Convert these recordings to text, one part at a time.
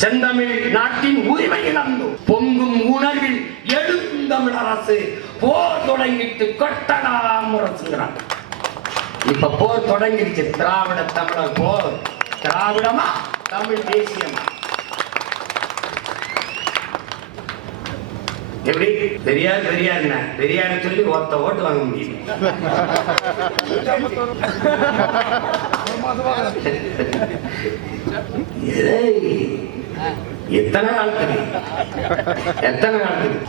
செந்தமிழ் நாட்டின் உரிமை இழந்து பொங்கும் உணர்வில் எழுந்தமிழ் அரசு போர் தொடங்கிட்டு கொட்டடா முரசுங்கிறாங்க. இப்ப போர் தொடங்கிடுச்சு. திராவிட தமிழர் போர். திராவிடமா தமிழ் தேசியமா? எப்படி பெரியார் பெரியார் பெரியார சொல்லி ஒத்த ஓட்டு வாங்க முடியும். எத்தனை காலத்துக்கு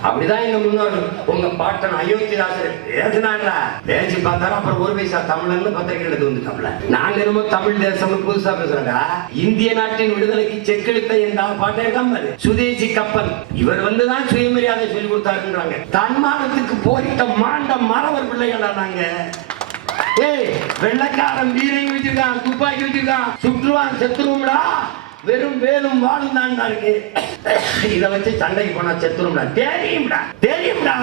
அப்படிதான் எங்க முன்னோர்கள் உங்க பாட்டன் அயோத்திதாசர் பேசினாங்களா? பேசி பார்த்தாலும் அப்புறம் ஒரு பைசா தமிழ்னு பத்திரிகை எடுத்து வந்துட்டாப்ல. நாங்க என்னமோ தமிழ் தேசம் புதுசா பேசுறாங்க. இந்திய நாட்டின் விடுதலைக்கு செக்கெழுத்த எந்த பாட்டே கம்பல் சுதேசி கப்பல். இவர் வந்துதான் சுயமரியாதை சொல்லி கொடுத்தாருன்றாங்க. தன்மானத்துக்கு போரிட்ட மாண்ட மறவர் பிள்ளைகளா நாங்க. வெள்ளக்காரன் வீரையும் வச்சிருக்கான், துப்பாக்கி வச்சிருக்கான், சுற்றுவான், செத்துருவோம்டா, வெறும் வேலும் வாழும் தான் இருக்கு. இத வச்சு சண்டைக்கு போனா செத்துரும்டா. தெரியும்டா.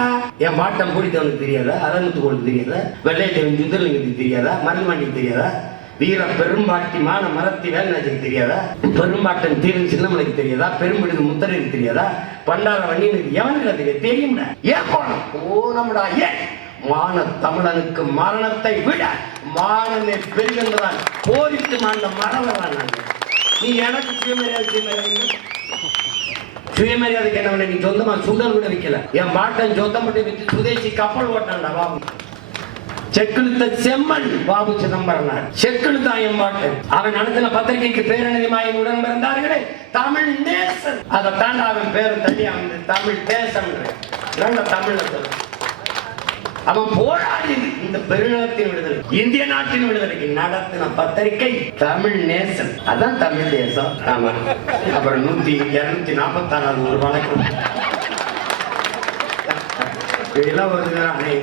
என் மாட்டம் பிடித்தவனுக்கு தெரியாதா? அரங்கத்துக்கு தெரியாதா? வெள்ளையத்தேவன் சுந்தரலிங்கத்துக்கு தெரியாதா? மருதுமாண்டிக்கு தெரியாதா? வீர பெரும்பாட்டி மான மரத்தி வேலநாச்சிக்கு தெரியாதா? பெரும்பாட்டன் தீரன் சின்னமலைக்கு தெரியாதா? பெரும்பிடுது முத்தரைக்கு தெரியாதா? பண்டார வண்டினுக்கு எவனுக்கு தெரியும்டா. ஏன் போனோம் போனோம்டா. ஏன் மான தமிழனுக்கு மரணத்தை விட மானமே பெருகின்றதான் போரிட்டு மாண்ட மறவதான். நீ எனக்கு சுயமரியாதைக்கு என்ன பண்ண? நீ சொந்தமா சுண்டல் கூட வைக்கல. என் பாட்டன் சொந்தம் மட்டும் வித்து சுதேசி கப்பல் ஓட்டான்டா பாபு. செக்குழுத்த செம்மன் பாபு சிதம்பரம் செக்குழுத்தான் என் பாட்டன். அவன் நடத்தின பத்திரிகைக்கு பேரணியமாயின் உடன் பிறந்தார்களே தமிழ் நேசன். அதை தாண்ட அவன் பேரை தள்ளி அவன் தமிழ் தேசம் தமிழ்ல சொல்ல. அவன் போராடி இந்த பெருநிலத்தின் விடுதலை, இந்திய நாட்டின் விடுதலைக்கு நடத்தின பத்திரிகை தமிழ் நேசன். அதான் தமிழ் தேசம். ஆமா. அப்புறம் 246 ஒரு வழக்கம் இதெல்லாம் வருது.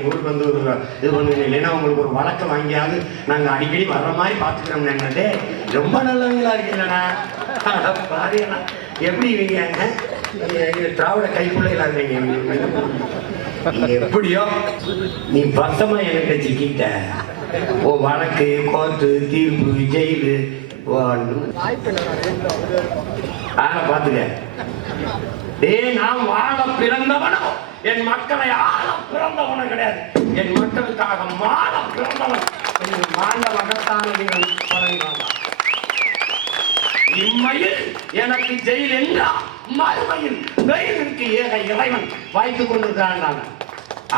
ஊருக்கு வந்து ஒரு இது பண்ணுங்க, இல்லைன்னா உங்களுக்கு ஒரு வழக்கம் வாங்கியாவது நாங்க அடிக்கடி வர்ற மாதிரி பாத்துக்கிறோம். என்னதே ரொம்ப நல்லவங்களா இருக்கீங்களா? பாருங்களா எப்படி இவங்க திராவிட கைக்குள்ளைகளா இருக்கீங்க. எப்படியோ நீ பசமா எனக்கு சிக்கிட்ட. ஓ வழக்கு, கோர்ட்டு, தீர்ப்பு, ஜெயிலு பாத்துக்க. நான் வாழ பிறந்தவனோ என் மக்களை ஆள பிறந்தவனும் கிடையாது. என் மக்களுக்காக மாற பிறந்தவன். மாண்ட மகத்தான இம்மையில் எனக்கு ஜெயில் என்றால் மறுமையில் வெயிலுக்கு ஏக இறைவன் வாய்த்துக் கொண்டிருக்கிறான்.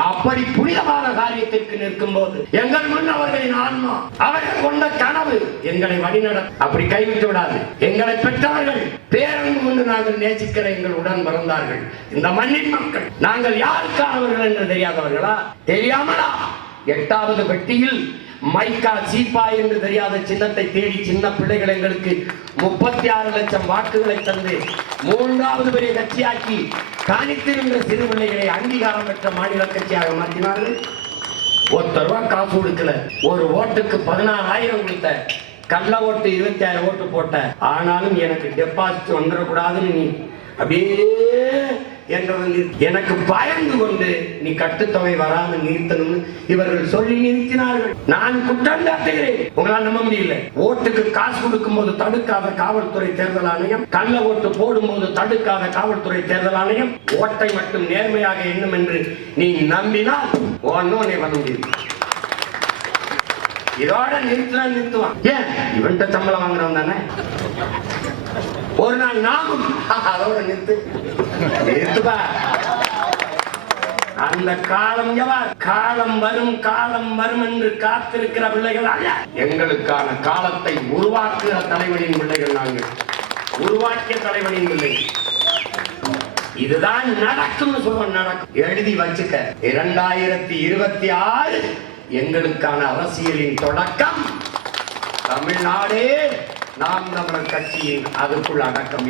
அப்படி புனிதமான காரியத்திற்கு நிற்கும் போது எங்கள் முன் அவர்களின் ஆன்மா, அவர்கள் கொண்ட கனவு எங்களை வழிநட அப்படி கைவிட்டு விடாது. எங்களை பெற்றவர்கள் பேரன்பு கொண்டு நாங்கள் நேசிக்கிற எங்கள் உடன் பிறந்தார்கள் இந்த மண்ணின் மக்கள். நாங்கள் யாருக்கானவர்கள் என்று தெரியாதவர்களா? தெரியாமலா 8வது பெட்டியில் மைக்கா சீப்பா என்று தெரியாத சின்னத்தை தேடி சின்ன பிள்ளைகள் எங்களுக்கு 36 லட்சம் வாக்குகளை தந்து 3வது பெரிய கட்சியாக்கி காணித்திருந்த சிறு பிள்ளைகளை அங்கீகாரம் பெற்ற மாநில கட்சியாக மாற்றினார்கள். ₹1 காசு கொடுக்கல. ஒரு ஓட்டுக்கு 16,000 கொடுத்த. கள்ள ஓட்டு 26 ஓட்டு போட்ட. ஆனாலும் எனக்கு டெபாசிட் வந்துடக்கூடாதுன்னு நீ அப்படியே எனக்கு பயந்து கொண்டு நீ கட்டுத்தொகை வராமல் நிறுத்தணும் இவர்கள் சொல்லி நிறுத்தினார்கள். நான் குற்றம் சாட்டுகிறேன். உங்களால் நம்ப முடியல. ஓட்டுக்கு காசு கொடுக்கும் போது தடுக்காத காவல்துறை தேர்தல் ஆணையம், கள்ள ஓட்டு போடும் போது தடுக்காத காவல்துறை தேர்தல் ஆணையம் ஓட்டை மட்டும் நேர்மையாக எண்ணும் என்று நீ நம்பினால் ஒன்னே பண்ண முடியும். இதோட நிறுத்துவான். ஏன் இவன்கிட்ட சம்பளம் வாங்குறவன் தானே. ஒரு நாள் நாமும் அதோட நிறுத்துப்பா. அந்த காலம் காலம் வரும் என்று காத்திருக்கிற பிள்ளைகள் அல்ல. எங்களுக்கான காலத்தை உருவாக்குகிற தலைவனின் பிள்ளைகள். நாங்கள் உருவாக்கிய தலைவனின் பிள்ளைகள். இதுதான் நடக்கும்னு சொல்லுவோம். நடக்கும். எழுதி வச்சுக்க. 2026 எங்களுக்கான அரசியலின் தொடக்கம். தமிழ்நாடே நாம் தமிழர் கட்சியின் அதுக்குள் அடக்கம்.